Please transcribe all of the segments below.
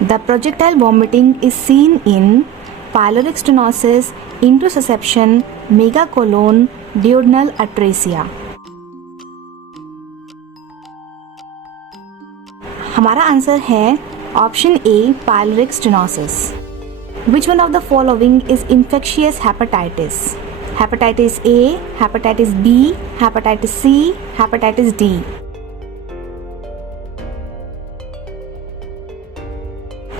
The projectile vomiting is seen in pyloric stenosis, interoception, megacolon, duodenal atresia. हमारा answer है option A pyloric stenosis. Which one of the following is infectious hepatitis? Hepatitis A, hepatitis B, hepatitis C, hepatitis D.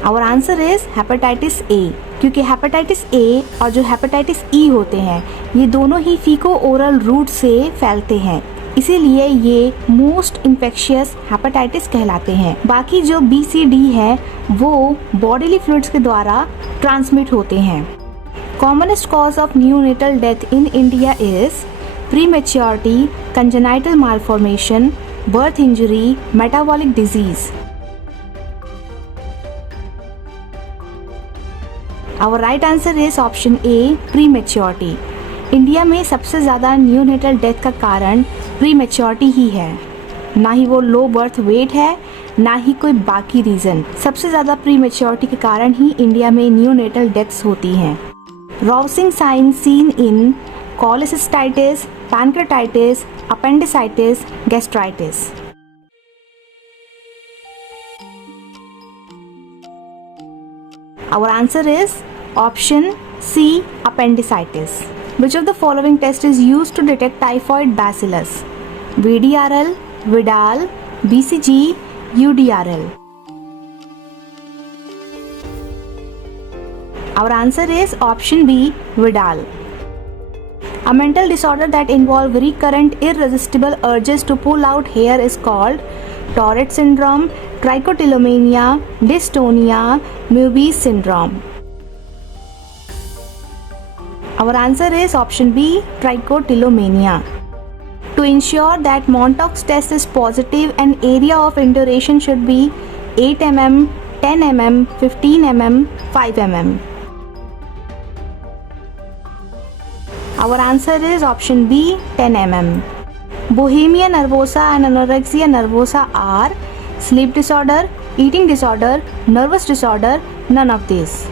Our answer is hepatitis A. क्योंकि hepatitis A और जो hepatitis E होते हैं ये दोनों ही फीको oral route से फैलते हैं, इसीलिए ये मोस्ट इन्फेक्शियस हेपेटाइटिस कहलाते हैं. बाकी जो बी सी डी है वो बॉडीली फ्लूइड्स के द्वारा ट्रांसमिट होते हैं. Commonest cause of neonatal death in India is prematurity, congenital malformation, birth injury, metabolic disease. Our right answer is option A prematurity. India में सबसे ज़्यादा न्यूनेटल डेथ का कारण प्रीमेच्योरिटी ही है. ना ही वो लो बर्थ वेट है, ना ही कोई बाकी रीज़न. सबसे ज़्यादा प्रीमेच्योरिटी के कारण ही इंडिया में न्यूनेटल डेथ्स होती हैं. Rovsing sign seen in cholecystitis, pancreatitis, appendicitis, gastritis. Our answer is option C, appendicitis. Which of the following test is used to detect typhoid bacillus? VDRL, Vidal, BCG, UDRL. Our answer is option B, Vidal. A mental disorder that involves recurrent irresistible urges to pull out hair is called Tourette syndrome, trichotillomania, dystonia, Meubes syndrome. Our answer is option B, trichotillomania. To ensure that Montauk's test is positive, an area of induration should be 8 mm, 10 mm, 15 mm, 5 mm. Our answer is option B, 10 mm. Bulimia nervosa and anorexia nervosa are sleep disorder, eating disorder, nervous disorder, none of these.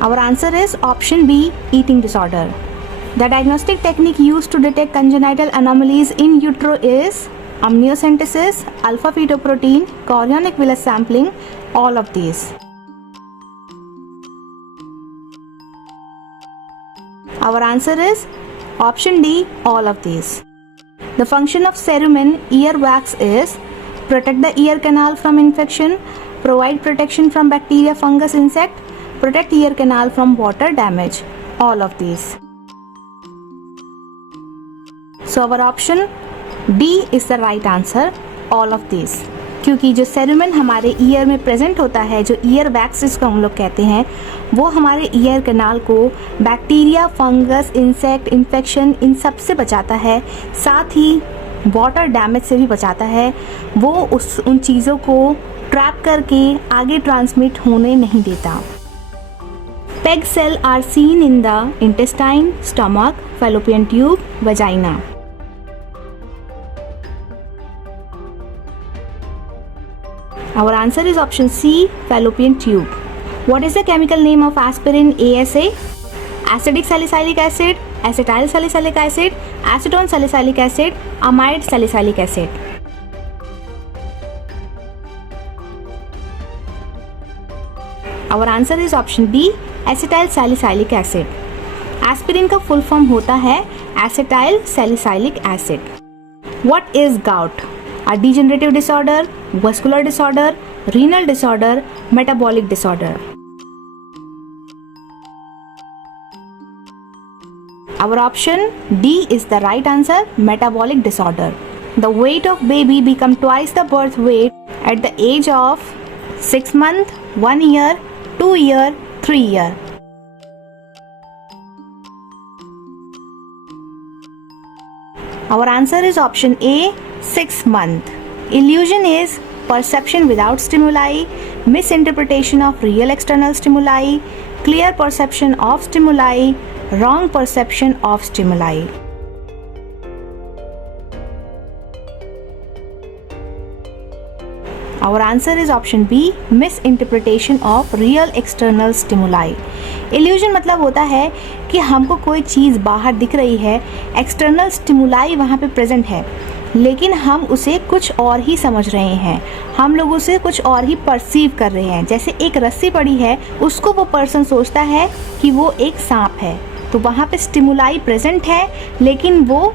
Our answer is option B, eating disorder. The diagnostic technique used to detect congenital anomalies in utero is amniocentesis, alpha fetoprotein, chorionic villus sampling, all of these. Our answer is option D, all of these. The function of cerumen earwax is protect the ear canal from infection, provide protection from bacteria, fungus, insect, protect ear canal from water damage, all of these. So our option D is the right answer, all of these. क्योंकि जो सेरुमेन हमारे year में present होता है, जो ear wax जिसको हम लोग कहते हैं, वो हमारे ईयर कैनाल को bacteria, fungus, insect, infection in सब से बचाता है, साथ ही वाटर डैमेज से भी बचाता है. वो उन चीज़ों को ट्रैप करके आगे ट्रांसमिट होने नहीं देता. Peg cells are seen in the intestine, stomach, fallopian tube, vagina. Our answer is option C, fallopian tube. What is the chemical name of aspirin ASA? Acidic salicylic acid, acetyl salicylic acid, acetone salicylic acid, amide salicylic acid. Our answer is option B, acetyl salicylic acid. Aspirin का full form होता है acetyl salicylic acid. What is gout? A degenerative disorder, vascular disorder, renal disorder, metabolic disorder. Our option D is the right answer, metabolic disorder. The weight of baby become twice the birth weight at the age of 6 months, 1 year, 2 year, 3 year. Our answer is option A, 6 months. Illusion is perception without stimuli, misinterpretation of real external stimuli, clear perception of stimuli, wrong perception of stimuli. Our answer is option B, misinterpretation of real external stimuli. Illusion मतलब होता है कि हमको कोई चीज़ बाहर दिख रही है, एक्सटर्नल स्टिमुलाई वहाँ पे प्रेजेंट है, लेकिन हम उसे कुछ और ही समझ रहे हैं, हम लोग उसे कुछ और ही परसीव कर रहे हैं। जैसे एक रस्सी पड़ी है, उसको वो पर्सन सोचता है कि वो एक सांप है, तो वहाँ पे स्टिमुलाई प्रेजेंट है लेकिन वो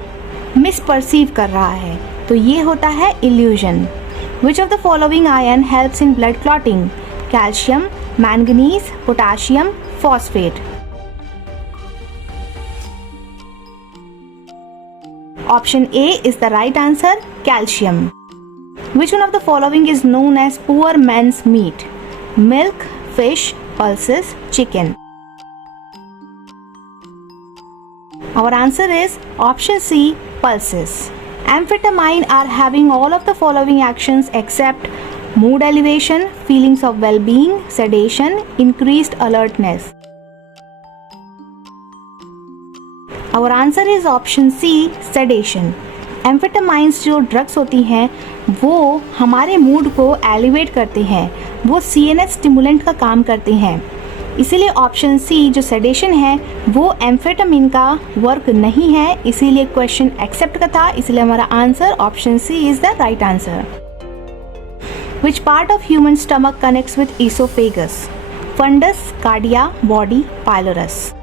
मिसपर्सीव कर रहा है, तो ये होता है illusion. Which of the following ion helps in blood clotting? Calcium, manganese, potassium, phosphate. Option A is the right answer, calcium. Which one of the following is known as poor man's meat? Milk, fish, pulses, chicken. Our answer is option C, pulses. Amphetamine are having all of the following actions except mood elevation, feelings of well-being, sedation, increased alertness. Our answer is option C, sedation. एम्फेटामाइंस जो drugs होती हैं वो हमारे mood को elevate करते हैं, वो CNS stimulant का काम करते हैं, इसीलिए ऑप्शन सी जो सेडेशन है वो एम्फेटामिन का वर्क नहीं है, इसीलिए क्वेश्चन एक्सेप्ट का था, इसलिए हमारा answer option C is the right answer. Which part of human stomach connects with oesophagus? Fundus, cardia, body, pylorus.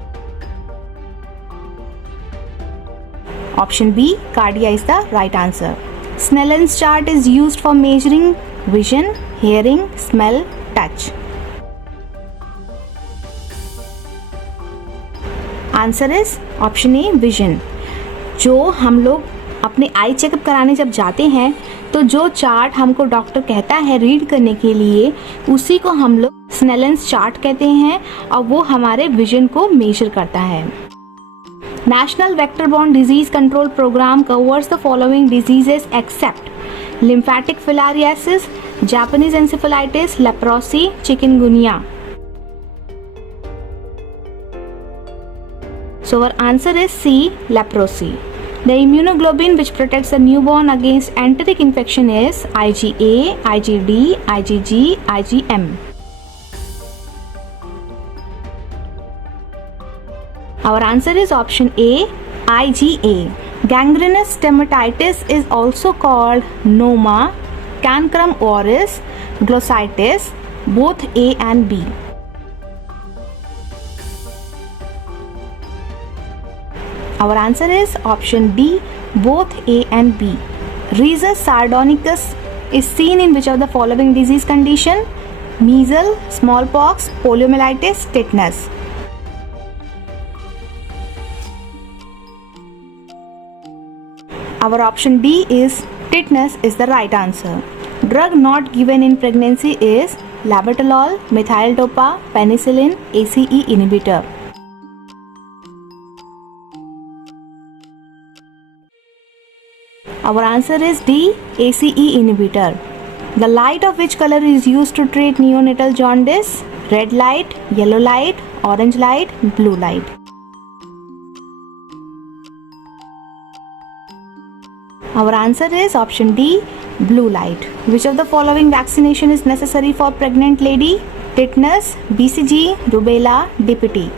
Option B cardia is the right answer. Snellen's chart is used for measuring vision, hearing, smell, touch. Answer is option a vision. जो हम लोग अपने eye checkup कराने जब जाते हैं तो जो चार्ट हमको डॉक्टर कहता है रीड करने के लिए, उसी को हम लोग स्नेलेंस चार्ट कहते हैं और वो हमारे विजन को मेजर करता है। National vector borne disease control programme covers the following diseases except lymphatic filariasis, Japanese encephalitis, leprosy, chikungunya. So our answer is C, leprosy. The immunoglobulin which protects the newborn against enteric infection is IgA, IgD, IgG, IgM. Our answer is option A, IgA. Gangrenous stomatitis is also called noma, cancrum oris, glossitis, both A and B. Our answer is option D, both A and B. Rhesus sardonicus is seen in which of the following disease condition? Measles, smallpox, poliomyelitis, tetanus. Our option D is tetanus is the right answer. Drug not given in pregnancy is labetalol, methyl dopa, penicillin, ACE inhibitor. Our answer is D, ACE inhibitor. The light of which color is used to treat neonatal jaundice? Red light, yellow light, orange light, blue light. Our answer is option D, blue light. Which of the following vaccination is necessary for pregnant lady? Tetanus, BCG, rubella, DPT.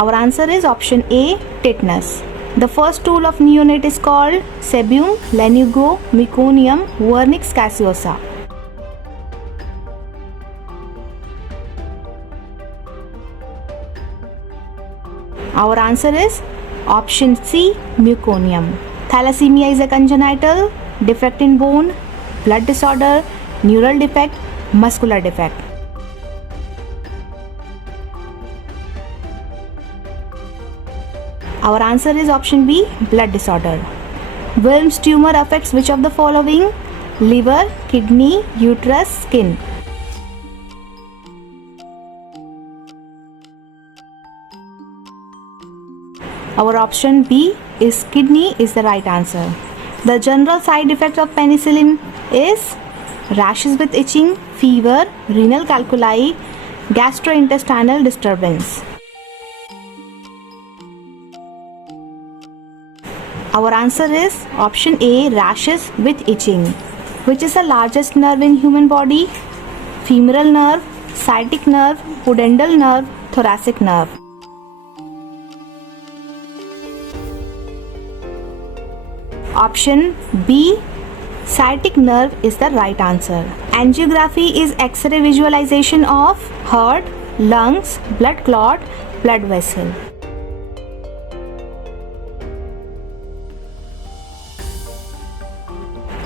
Our answer is option A, tetanus. The first tool of neonate is called sebum, lanugo, meconium, vernix caseosa. Our answer is option C, meconium. Thalassemia is a congenital defect in bone, blood disorder, neural defect, muscular defect. Our answer is option B, blood disorder. Wilms tumor affects which of the following? Liver, kidney, uterus, skin. Our option B is kidney is the right answer. The general side effect of penicillin is rashes with itching, fever, renal calculi, gastrointestinal disturbance. Our answer is option A, rashes with itching. Which is the largest nerve in human body? Femoral nerve, sciatic nerve, pudendal nerve, thoracic nerve. Option B, sciatic nerve is the right answer. Angiography is X-ray visualization of heart, lungs, blood clot, blood vessel.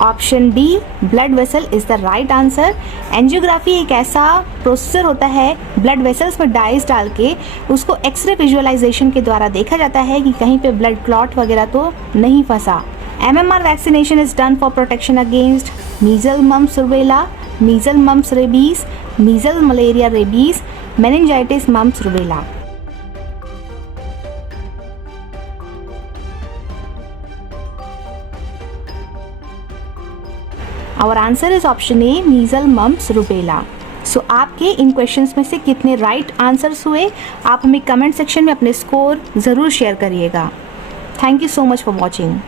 Option D, blood vessel is the right answer. Angiography एक ऐसा procedure होता है blood vessels में dice डाल के उसको x ray visualisation के द्वारा देखा जाता है कि कहीं पे ब्लड क्लॉट वगैरह तो नहीं फंसा. MMR vaccination is done for protection against measles, mumps, rubella, measles, mumps, rabies, measles, malaria, rabies, meningitis, mumps, rubella. Our answer is option A, measles, mumps, rubella. So आपके इन क्वेश्चंस में से कितने right answers हुए आप हमें comment section में अपने score ज़रूर शेयर करिएगा. Thank you so much for watching.